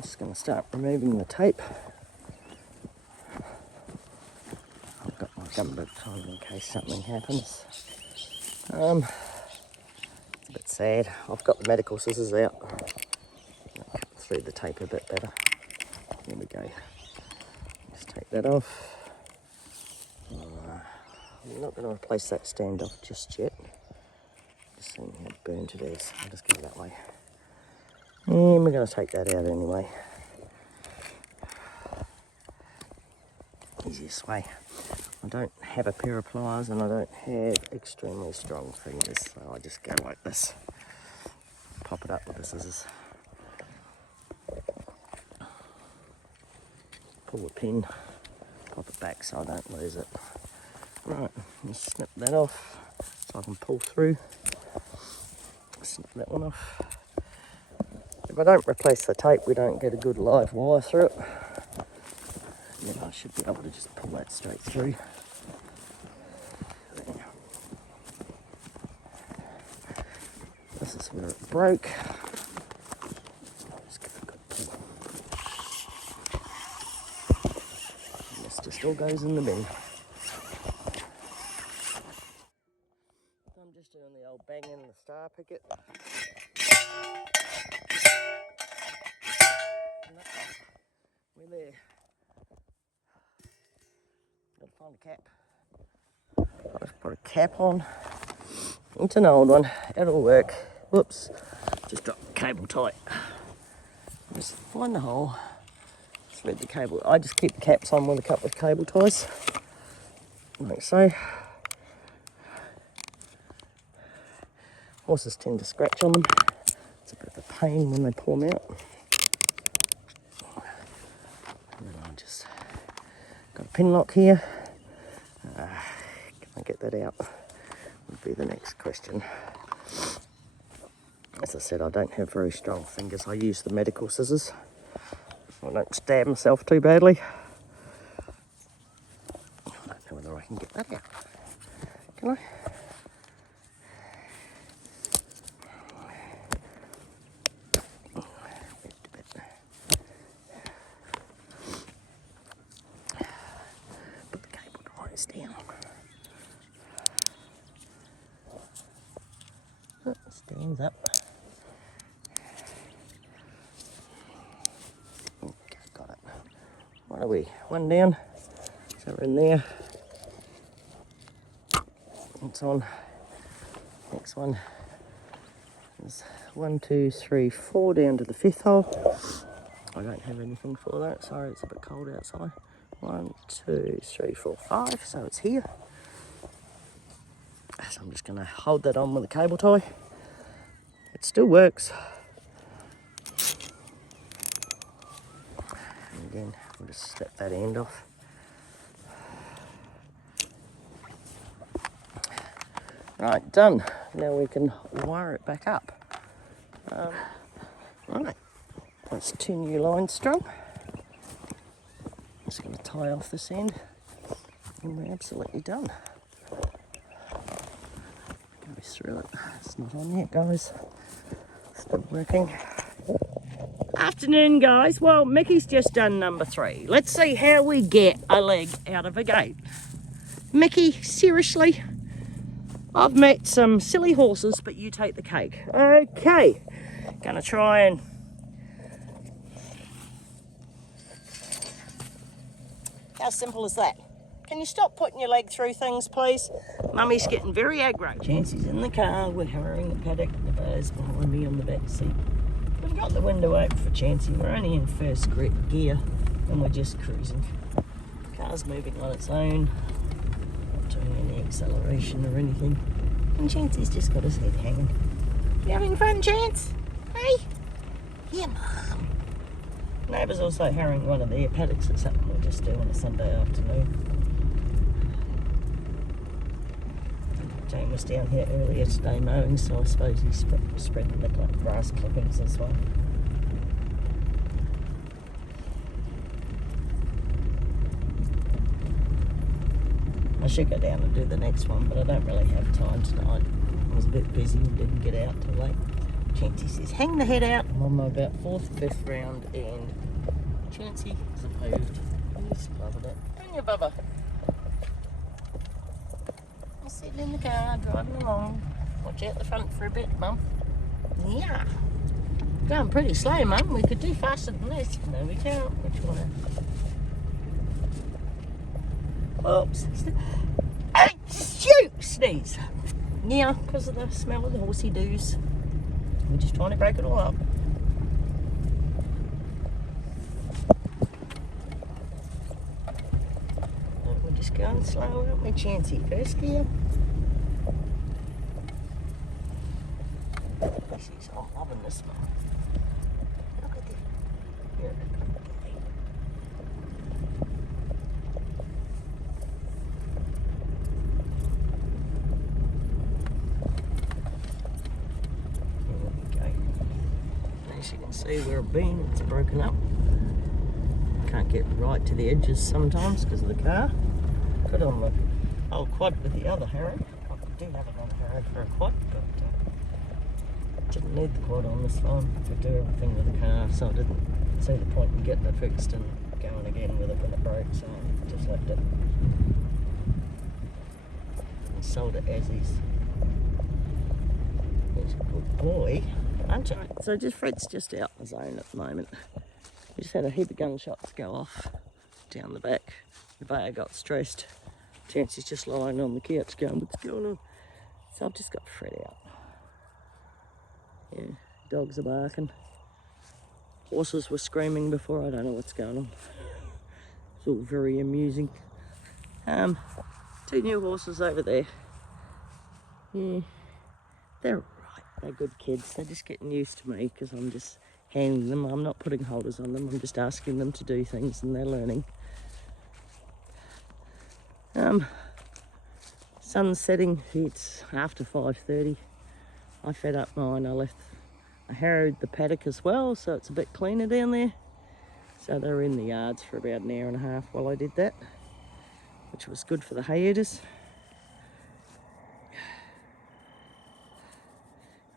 I'm just going to start removing the tape. I've got my gumboots on in case something happens. It's a bit sad. I've got the medical scissors out. I'll cut through the tape a bit better. There we go. Just take that off. I'm not going to replace that standoff just yet. Just seeing how burnt it is. I'll just go that way. And we're going to take that out anyway. Easiest way. I don't have a pair of pliers and I don't have extremely strong fingers, so I just go like this. Pop it up with the scissors. Pull the pin, pop it back so I don't lose it. Right, just snip that off so I can pull through. Snip that one off. If I don't replace the tape, we don't get a good live wire through it. Then I should be able to just pull that straight through. This is where it broke. Just give it a good pull. And this just all goes in the bin. I'm just doing the old bang in the star picket. We're there. Gotta find a cap. I'll just put a cap on. It's an old one. It'll work. Whoops. Just dropped the cable tight. Just find the hole. Thread the cable. I just keep the caps on with a couple of cable ties. Like so. Horses tend to scratch on them. It's a bit of a pain when they pull them out. And then I just got a pin lock here. Can I get that out? Would be the next question. As I said, I don't have very strong fingers. I use the medical scissors. I don't stab myself too badly. I don't know whether I can get that out. Can I? Put the cable ties down. Oh, stands up. Okay, got it. What are we? One down. So we're in there. It's on. Next one is 1, 2, 3, 4 down to the 5th hole. I don't have anything for that. Sorry, it's a bit cold outside. 1, 2, 3, 4, 5. So it's here. So I'm just going to hold that on with a cable tie. It still works. And again, we'll just snip that end off. Right, done. Now we can wire it back up. Right, that's 2 new lines strung. Just going to tie off this end and we're absolutely done. Go through it. It's not on yet, guys. Still working. Afternoon, guys. Well, Mickey's just done number 3. Let's see how we get a leg out of a gate. Mickey, seriously? I've met some silly horses, but you take the cake. Okay. Gonna try and... How simple is that? Can you stop putting your leg through things, please? Mummy's getting very aggro. Chancy's in the car. We're harrowing the paddock. The bear's behind me on the back seat. We've got the window open for Chancy. We're only in first gear and we're just cruising. The car's moving on its own. Not doing any acceleration or anything. And Chancy's just got his head hanging. You having fun, Chance? Hey? Yeah, Mum. Neighbours also harrowing one of their paddocks. It's something we'll just do on a Sunday afternoon. Jane was down here earlier today mowing, so I suppose he's spreading the grass clippings as well. I should go down and do the next one, but I don't really have time tonight. I was a bit busy and didn't get out till late. Chancy says, hang the head out I'm on my about 4th, 5th round, and Chancy hasn't moved. He's loving it. Bring your Bubba. I'm sitting in the car, driving along. Watch out the front for a bit, Mum. Yeah. Going pretty slow, Mum. We could do faster than this. No, we can't. Which one? Oops. Shoot! Sneeze. Yeah, because of the smell of the horsey doos. We're just trying to break it all up. We're just going slow, aren't we, Chancy? First gear. I'm loving this one. Look at that. Here. As you can see where I've been, it's broken up. Can't get right to the edges sometimes because of the car. Got on the old quad with the other harrow. I do have another harrow for a quad, but didn't need the quad on this one. Could do everything with the car, so I didn't see the point in getting it fixed and going again with it when it broke, so I just left it. And sold it as is. He's a good boy. So just Fred's just out in the zone at the moment. We just had a heap of gunshots go off down the back. The bear got stressed. Chancy's just lying on the couch going, what's going on? So I've just got Fred out. Yeah, dogs are barking. Horses were screaming before, I don't know what's going on. It's all very amusing. 2 new horses over there. Yeah, they're right. They're good kids. They're just getting used to me because I'm just handing them. I'm not putting holders on them. I'm just asking them to do things and they're learning. Sun's setting. It's after 5:30. I fed up mine. I harrowed the paddock as well, so it's a bit cleaner down there. So they were in the yards for about an hour and a half while I did that, which was good for the hay eaters.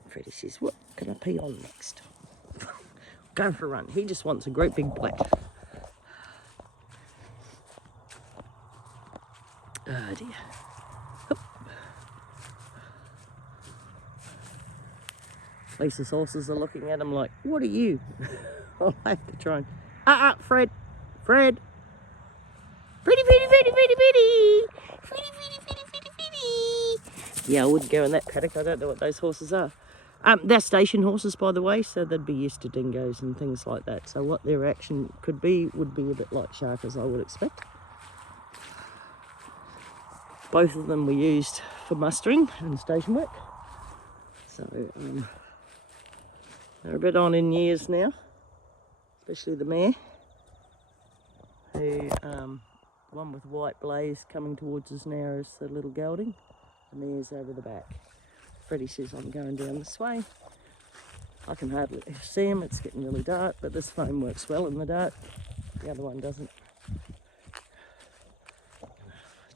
Freddie says, what can I pee on next? Go for a run. He just wants a great big blat. Oh dear. Oop. Lisa's horses are looking at him like, what are you? I'll have to try and... Fred. Fred. Freddie, Freddie, Freddie, Freddie, Freddie. Freddie, Freddie, Freddie, Freddie, Freddie. Yeah, I wouldn't go in that paddock. I don't know what those horses are. They're station horses, by the way, so they'd be used to dingoes and things like that. So what their action could be would be a bit like sharkers, I would expect. Both of them were used for mustering and station work. So they're a bit on in years now, especially the mare, who, one with white blaze coming towards us now is the little gelding. The mare's over the back. Freddie says I'm going down this way. I can hardly see him, it's getting really dark, but this phone works well in the dark. The other one doesn't.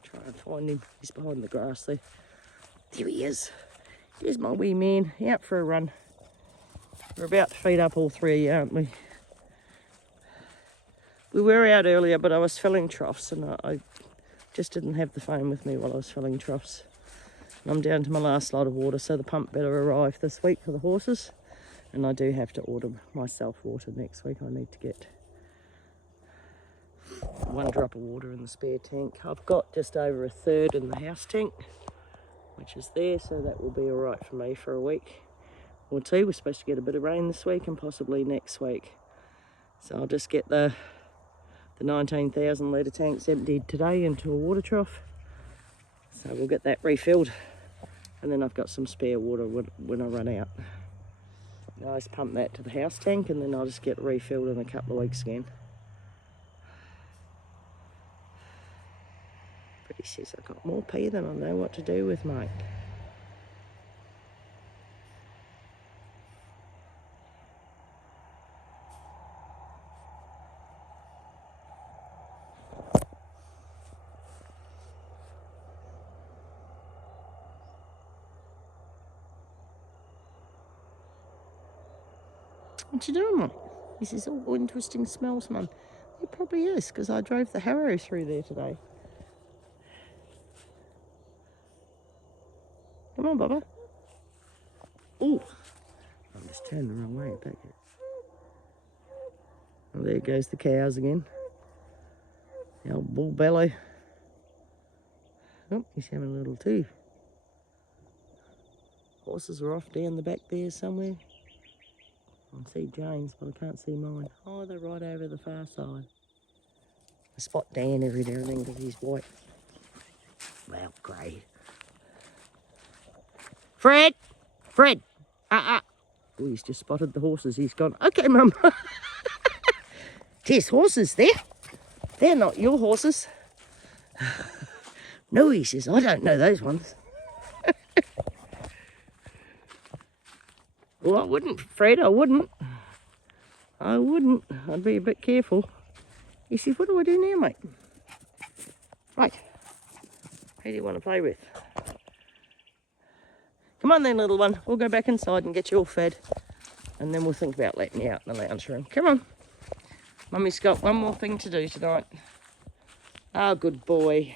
Try and find him. He's behind the grass there. There he is. Here's my wee man. Out for a run. We're about to feed up all 3, aren't we? We were out earlier, but I was filling troughs and I just didn't have the phone with me while I was filling troughs. I'm down to my last lot of water, so the pump better arrive this week for the horses. And I do have to order myself water next week. I need to get 1 drop of water in the spare tank. I've got just over a third in the house tank, which is there, so that will be all right for me for a week or 2. We're supposed to get a bit of rain this week and possibly next week. So I'll just get the 19,000 litre tanks emptied today into a water trough. So we'll get that refilled. And then I've got some spare water when I run out. I just pump that to the house tank and then I'll just get refilled in a couple of weeks again. But he says I've got more pee than I know what to do with, mate. What you doing, Mum? He says, oh, interesting smells, Mum. It probably is, because I drove the harrow through there today. Come on, Bubba. Oh, I just turned the wrong way. Back here. Oh, there goes the cows again. The old bull bellow. Oh, he's having a little too. Horses are off down the back there somewhere. I can see Jane's, but I can't see mine. Oh, they're right over the far side. I spot Dan every now and then because he's white. Well, great. Fred! Fred! Oh, he's just spotted the horses. He's gone, okay, Mum. There's horses there. They're not your horses. No, he says, I don't know those ones. Well, I wouldn't, Fred, I wouldn't. I wouldn't. I'd be a bit careful. He says, what do I do now, mate? Right. Who do you want to play with? Come on then, little one. We'll go back inside and get you all fed. And then we'll think about letting you out in the lounge room. Come on. Mummy's got one more thing to do tonight. Oh, good boy.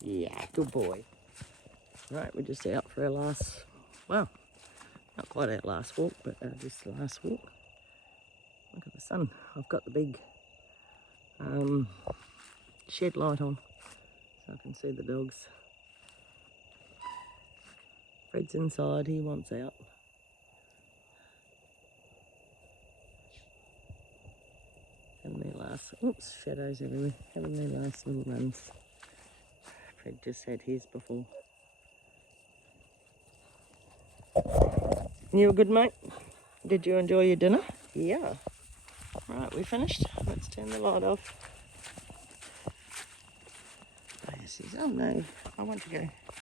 Yeah, good boy. Right, we're just out for our last, well, not quite our last walk, but just the last walk. Look at the sun. I've got the big shed light on so I can see the dogs. Fred's inside, he wants out. Having their last, oops, shadows everywhere. Having their last little runs. Fred just had his before. You a good mate? Did you enjoy your dinner? Yeah. Right, we finished. Let's turn the light off. Oh no, I want to go.